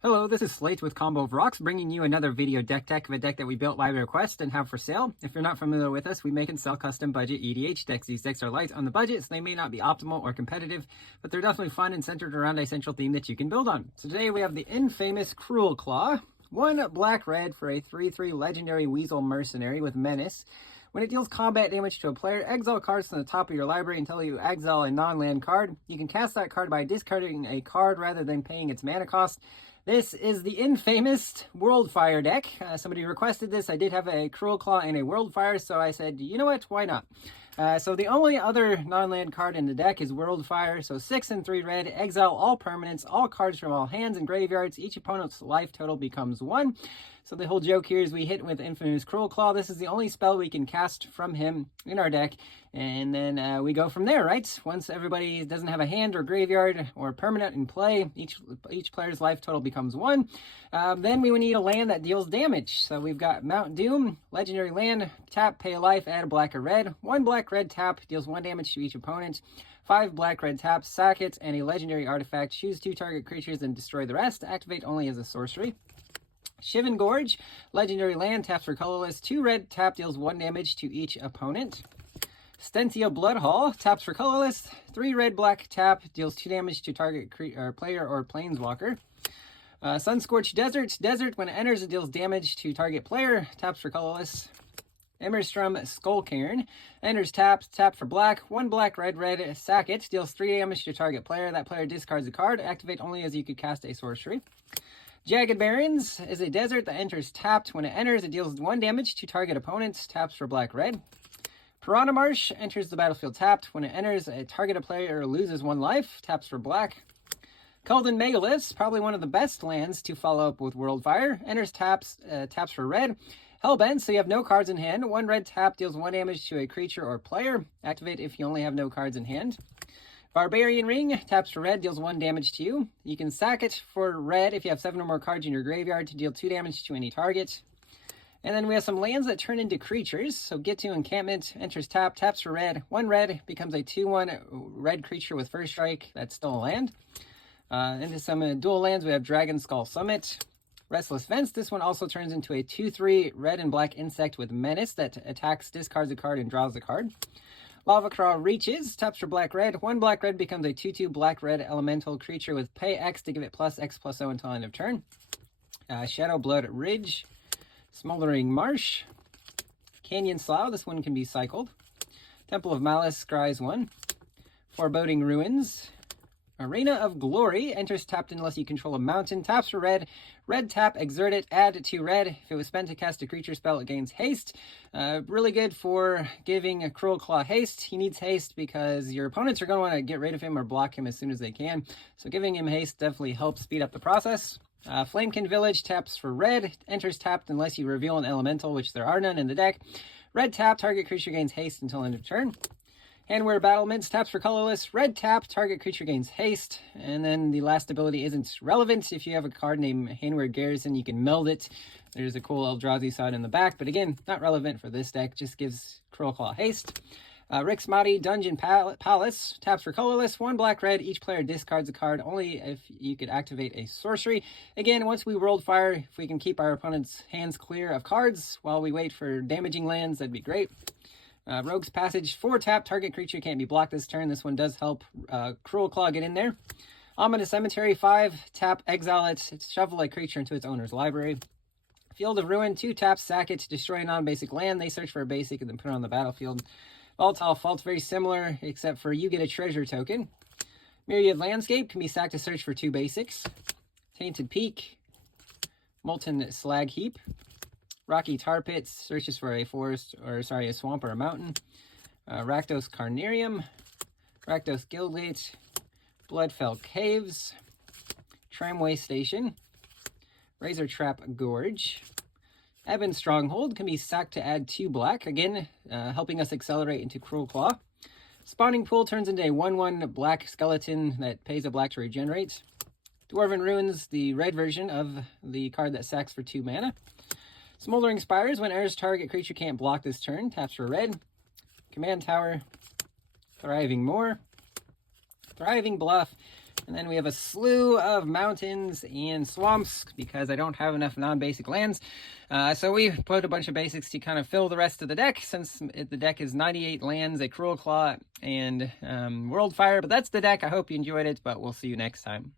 Hello, this is Slate with Combo of Rocks, bringing you another video deck tech of a deck that we built by request and have for sale. If you're not familiar with us, we make and sell custom budget EDH decks. These decks are light on the budget, so they may not be optimal or competitive, but they're definitely fun and centered around a central theme that you can build on. So today we have the infamous Cruelclaw, 1 black-red for a 3/3 legendary Weasel Mercenary with Menace. When it deals combat damage to a player, exile cards from the top of your library until you exile a non-land card. You can cast that card by discarding a card rather than paying its mana cost. This is the infamous Worldfire deck. Somebody requested this. I did have a Cruelclaw and a Worldfire, so I said, you know what, why not? So the only other non-land card in the deck is Worldfire. So 6 and 3 red, exile all permanents, all cards from all hands and graveyards. Each opponent's life total becomes 1. So the whole joke here is we hit with infamous Cruelclaw. This is the only spell we can cast from him in our deck. And then we go from there, right? Once everybody doesn't have a hand or graveyard or permanent in play, each player's life total becomes 1. Then we would need a land that deals damage. So we've got Mount Doom, legendary land, tap, pay a life, add a black or red. 1 black-red tap deals 1 damage to each opponent. 5 black-red taps, sack it, and a legendary artifact. Choose 2 target creatures and destroy the rest. Activate only as a sorcery. Shivan Gorge, legendary land, taps for colorless. 2 red, tap deals 1 damage to each opponent. Stentia Bloodhall, taps for colorless. 3 red, black, tap, deals 2 damage to target player or planeswalker. Sunscorched Desert, when it enters, it deals damage to target player, taps for colorless. Emmerstrom Skullcairn, enters tap for black, 1 black, red, sack it, deals 3 damage to target player. That player discards a card, activate only as you could cast a sorcery. Jagged Barrens is a desert that enters tapped. When it enters, it deals 1 damage to target opponents, taps for black-red. Piranha Marsh enters the battlefield tapped. When it enters, a target player loses 1 life, taps for black. Keldon Megaliths, probably one of the best lands to follow up with Worldfire, enters taps for red. Hellbent, so you have no cards in hand. 1 red tap deals 1 damage to a creature or player. Activate if you only have no cards in hand. Barbarian Ring, taps for red, deals 1 damage to you. You can sack it for red if you have 7 or more cards in your graveyard to deal 2 damage to any target. And then we have some lands that turn into creatures. So Get to Encampment, enters tap, taps for red. 1 red, becomes a 2/1 red creature with first strike. That's still a land. Into some dual lands, we have Dragon Skull Summit. Restless Vents, this one also turns into a 2/3 red and black insect with Menace that attacks, discards a card, and draws a card. Lava Craw Reaches, taps for black-red. 1 black-red becomes a 2/2 black-red elemental creature with pay X to give it +X/+0 until end of turn. Shadow Blood Ridge, Smoldering Marsh, Canyon Slough, this one can be cycled. Temple of Malice, Scries 1. Foreboding Ruins. Arena of Glory, enters tapped unless you control a mountain, taps for red. Red tap, exert it, add 2 red. If it was spent to cast a creature spell, it gains haste. Really good for giving a Cruelclaw haste. He needs haste because your opponents are going to want to get rid of him or block him as soon as they can. So giving him haste definitely helps speed up the process. Flamekin Village, taps for red, enters tapped unless you reveal an elemental, which there are none in the deck. Red tap, target creature gains haste until end of turn. Handwear Battlements, taps for colorless. Red tap, target creature gains haste. And then the last ability isn't relevant. If you have a card named Handwear Garrison, you can meld it. There's a cool Eldrazi side in the back, but again, not relevant for this deck. Just gives Cruelclaw haste. Rick's Mighty Dungeon Palace, taps for colorless. 1 black-red, each player discards a card, only if you could activate a sorcery. Again, once we Worldfire, if we can keep our opponent's hands clear of cards while we wait for damaging lands, that'd be great. Rogue's Passage, 4 tap, target creature can't be blocked this turn. This one does help Cruelclaw get in there. Ominous Cemetery, 5 tap, exile it, shuffle a creature into its owner's library. Field of Ruin, 2 taps, sack it, destroy a non-basic land. They search for a basic and then put it on the battlefield. Volatile Fault, very similar, except for you get a treasure token. Myriad Landscape can be sacked to search for 2 basics. Tainted Peak, Molten Slag Heap. Rocky Tar Pits, searches for a a swamp or a mountain. Rakdos Carnarium, Rakdos Guildgate, Bloodfell Caves, Tramway Station, Razor Trap Gorge. Ebon Stronghold can be sacked to add 2 black, again, helping us accelerate into Cruelclaw. Spawning Pool turns into a 1/1 black skeleton that pays a black to regenerate. Dwarven Ruins, the red version of the card that sacks for 2 mana. Smoldering Spires, when enters target creature can't block this turn, taps for red. Command Tower, Thriving Moor, Thriving Bluff, And then we have a slew of mountains and swamps because I don't have enough non-basic lands. So we put a bunch of basics to kind of fill the rest of the deck, since the deck is 98 lands, a Cruelclaw, and Worldfire. But that's the deck. I hope you enjoyed it, but we'll see you next time.